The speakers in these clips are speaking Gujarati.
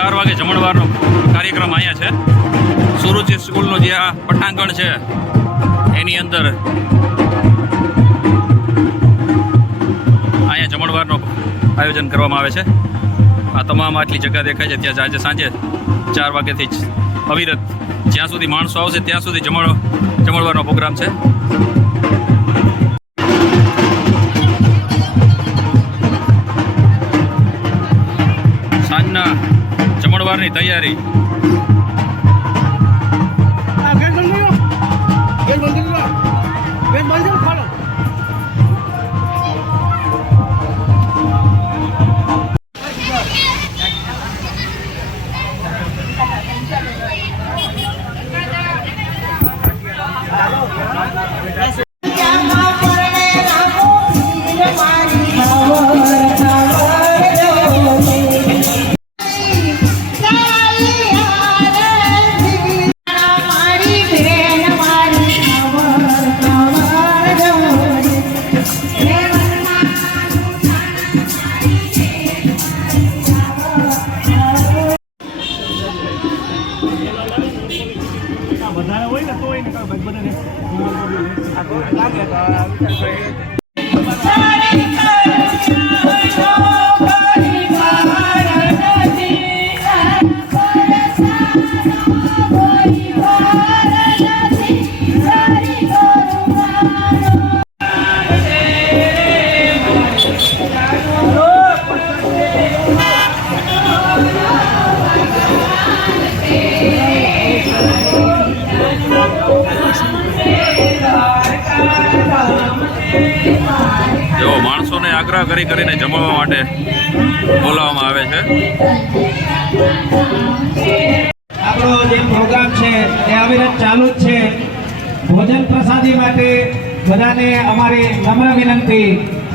ચાર વાગે જમણવારનો કાર્યક્રમ અહીંયા છે. સુરુચિ સ્કૂલનો જે આ પટાંગણ છે, એની અંદર અહીંયા જમણવારનો આયોજન કરવામાં આવે છે. આ તમામ આટલી જગ્યા દેખાય છે, ત્યાં આજે સાંજે ચાર વાગ્યાથી જ અવિરત જ્યાં સુધી માણસો આવશે ત્યાં સુધી જમણ જમણવારનો પ્રોગ્રામ છે. તૈયારી.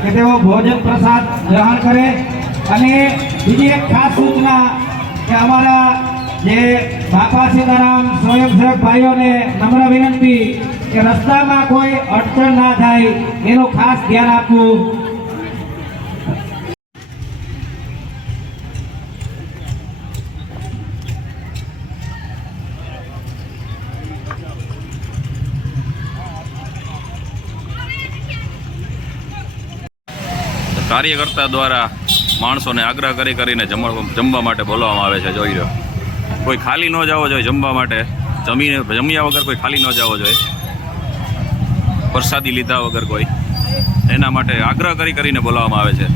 કે તેઓ ભોજન પ્રસાદ ગ્રહણ કરે. અને બીજી એક ખાસ સૂચના કે અમારા જે બાપા સીતારામ સ્વયંસેવક ભાઈઓને નમ્ર વિનંતી કે રસ્તામાં કોઈ અડચણ ના થાય, એનું ખાસ ધ્યાન આપવું. કાર્યકર્તા દ્વારા માણસોને આગ્રહ કરી કરીને જમવા માટે બોલાવવામાં આવે છે, જોઈ લો. કોઈ ખાલી ન જવો જોઈએ જમવા માટે. જમીને, જમ્યા વગર કોઈ ખાલી ન જવો જોઈએ. પ્રસાદી લીધા વગર કોઈ. એના માટે આગ્રહ કરી કરીને બોલાવવામાં આવે છે.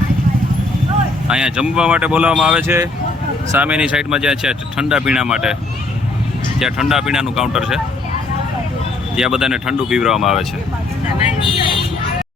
અહીંયા જમવા માટે બોલાવવામાં આવે છે. સામેની સાઈડમાં જ્યાં છે, ઠંડા પીણા માટે. ત્યાં ઠંડા પીણાનું કાઉન્ટર છે. ત્યાં બધાને ઠંડુ પીવડાવવામાં આવે છે.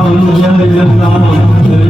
હવે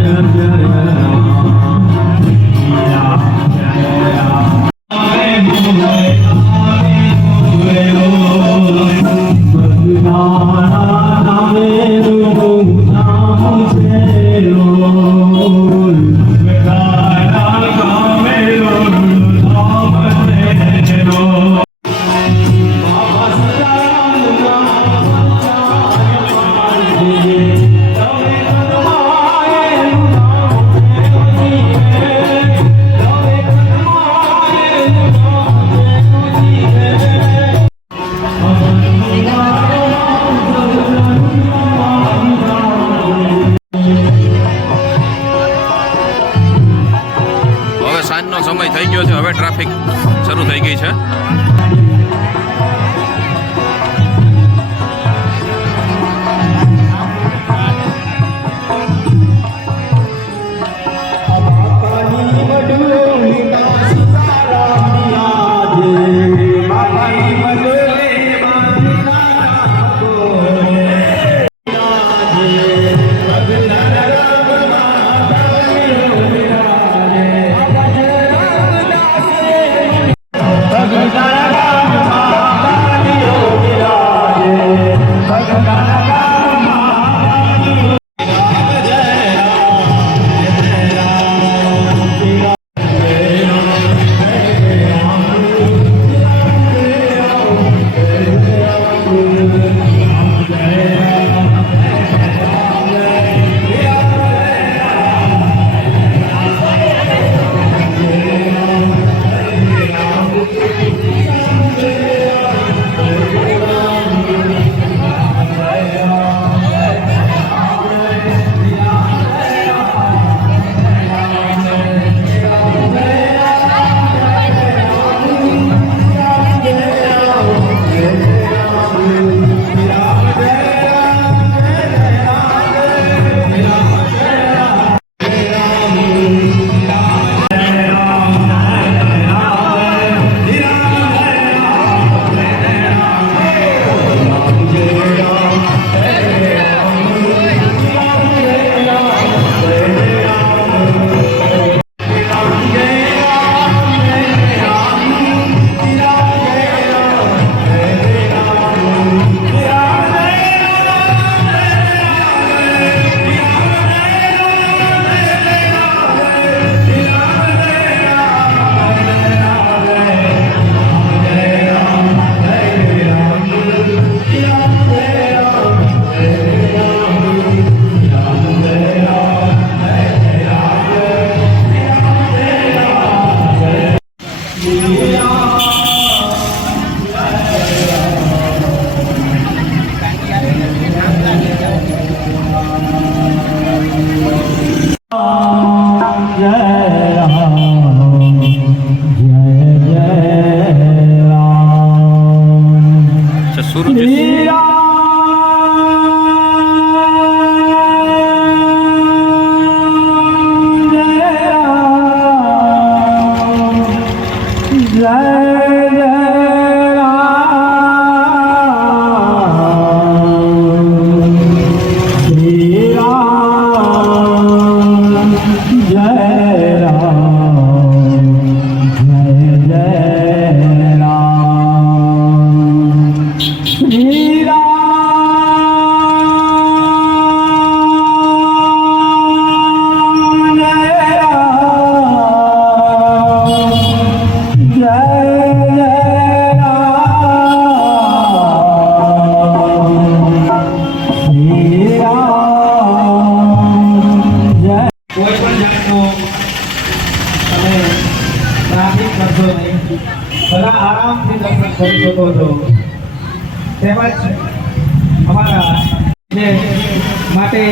માટે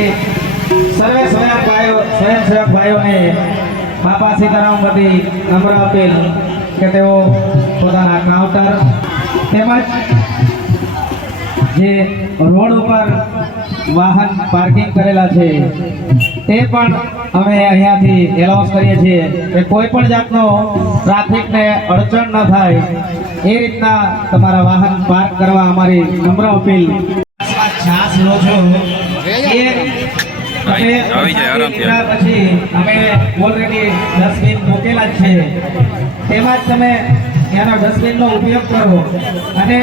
સર્વે સ્વયં ભાઈઓ સ્વયંસેવક ભાઈઓને બાપા સીતારામ વતી નમ્ર અપીલ કે તેઓ પોતાના કાઉન્ટર તેમજ જે રોડ ઉપર વાહન પાર્કિંગ કરેલા છે, તે પણ અમે અહીંયાથી એલાઉન્સ કરીએ છીએ કે કોઈ પણ જાતનો ટ્રાફિકને અડચણ ન થાય, એ રીતના તમારા વાહન પાર્ક કરવા અમારી નમ્ર અપીલ. છાસ લો છો. એ અમે આવી જાય, આરામથી પછી અમે ઓલરેડી ડસ્ટબિન મૂકેલા જ છે. તેમાં જ તમે એના ડસ્ટબિનનો ઉપયોગ કરો. અને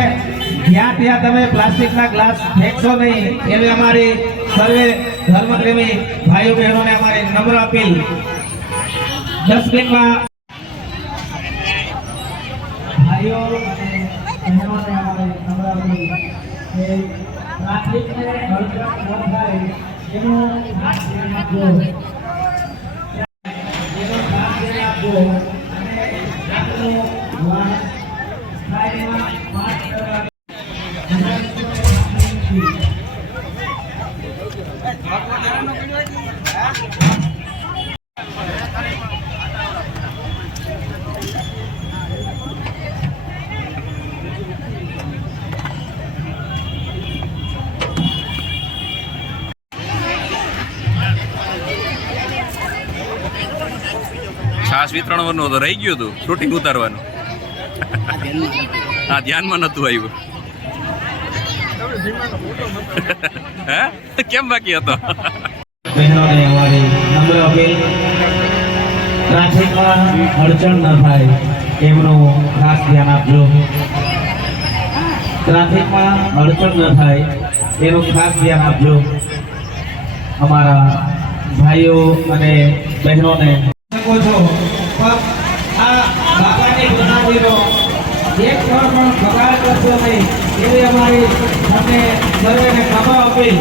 જ્યાં ત્યાં તમે પ્લાસ્ટિકના ગ્લાસ ફેંકશો નહીં એવી અમારી સર્વે ધર્મપ્રેમી ભાઈઓ બહેનોને અમારી નમ્ર અપીલ ડસ્ટબિનમાં ભાઈઓ અને બહેનોને અમારી નમ્ર અપીલ કે પ્લાસ્ટિકને અડચણ ન થાય એનું ખાસ ધ્યાન રાખજો એનું ખાસ ધ્યાન રાખજો અને આપણું છાસ વિતરણ તો રહી ગયું હતું શૂટિંગ ઉતારવાનું. હા, ધ્યાનમાં નહોતું આવ્યું. હે? કેમ બાકી હતો? બહેનોને અમારી નમ્ર અપીલ. ટ્રાફિકમાં અડચણ ન થાય, એમનું ખાસ ધ્યાન આપજો. ટ્રાફિકમાં અડચણ ન થાય, એનું ખાસ ધ્યાન આપજો. અમારા ભાઈઓ અને બહેનોને શકો છો આ બાપાની ગુનાજીનો એક વાર પણ બગાડ કરશો નહીં, એવી અમારી તમને સર્વેને ખબર અપીલ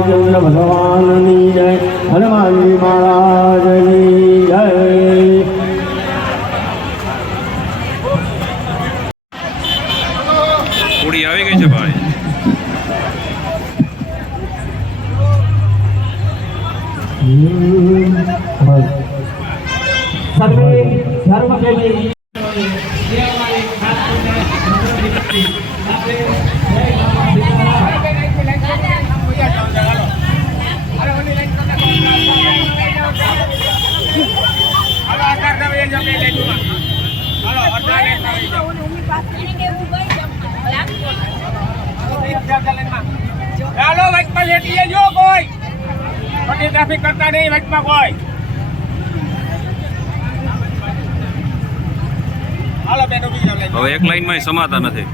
ભગવાનની ટ્રાફિક કરતા નહીં વચમાં કોઈ. હવે એક લાઈનમાં સમાતા નથી.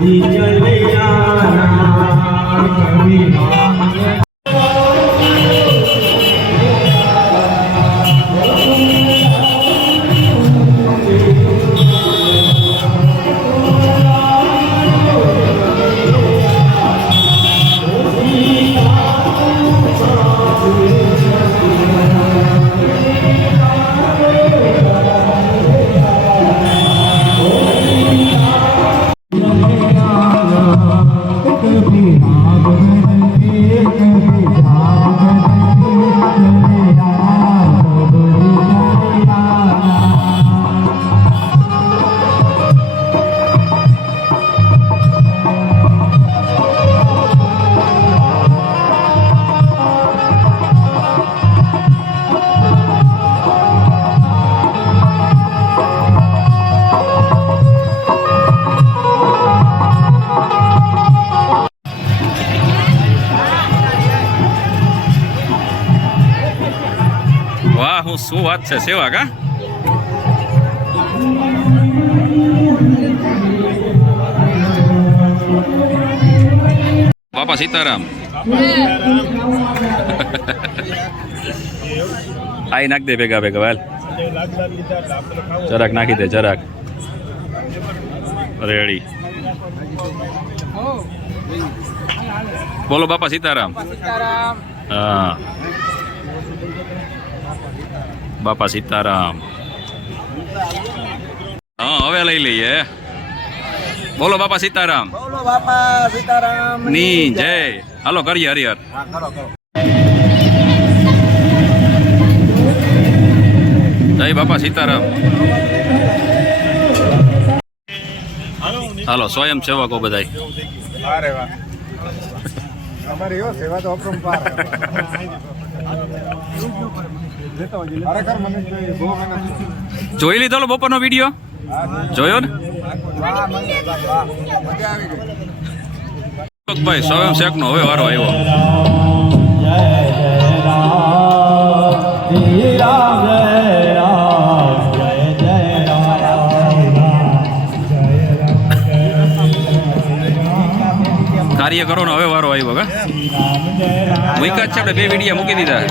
Yeah. વાહ હું શું વાત છે સેવા કા બાપા સીતારામ આઈ નાખ દે ભેગા ભેગા વાલ જરાક નાખી દે જરાક રેડી બોલો બાપા સીતારામ હા બાપા સીતારામ હા હવે લઈ લઈએ બોલો બાપા સીતારામ બોલો બાપા સીતારામની જય હાલો કરીએ હરિહર હા કરો કરો જય બાપા સીતારામ હાલો સ્વયં સેવકો બધાય અરે વાહ અમારી એવો સેવા તો અપરંપાર જોઈ લીધો બપોરનો વીડિયો જોયો ને? ભાઈ, સ્વયં શેકનો હવે વારો આવ્યો. કાર્ય કરો ને હવે વારો આવ્યો કા? જ છે આપણે બે વિડીયા મૂકી દીધા.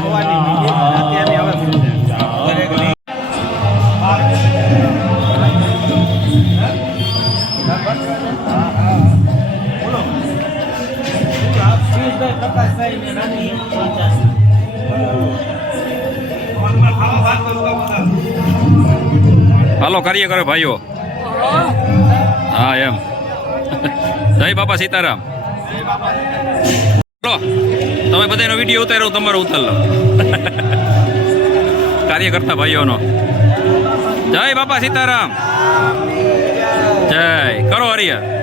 હાલો કાર્ય કરો ભાઈઓ. હા, એમ. જય બાપા સીતારામ. લો તમે બધાનો વીડિયો ઉતારો, તમારો ઉતાર લો. કાર્ય કરતા ભાઈઓનો. જય બાપા સીતારામ. જય. કરો હરિયા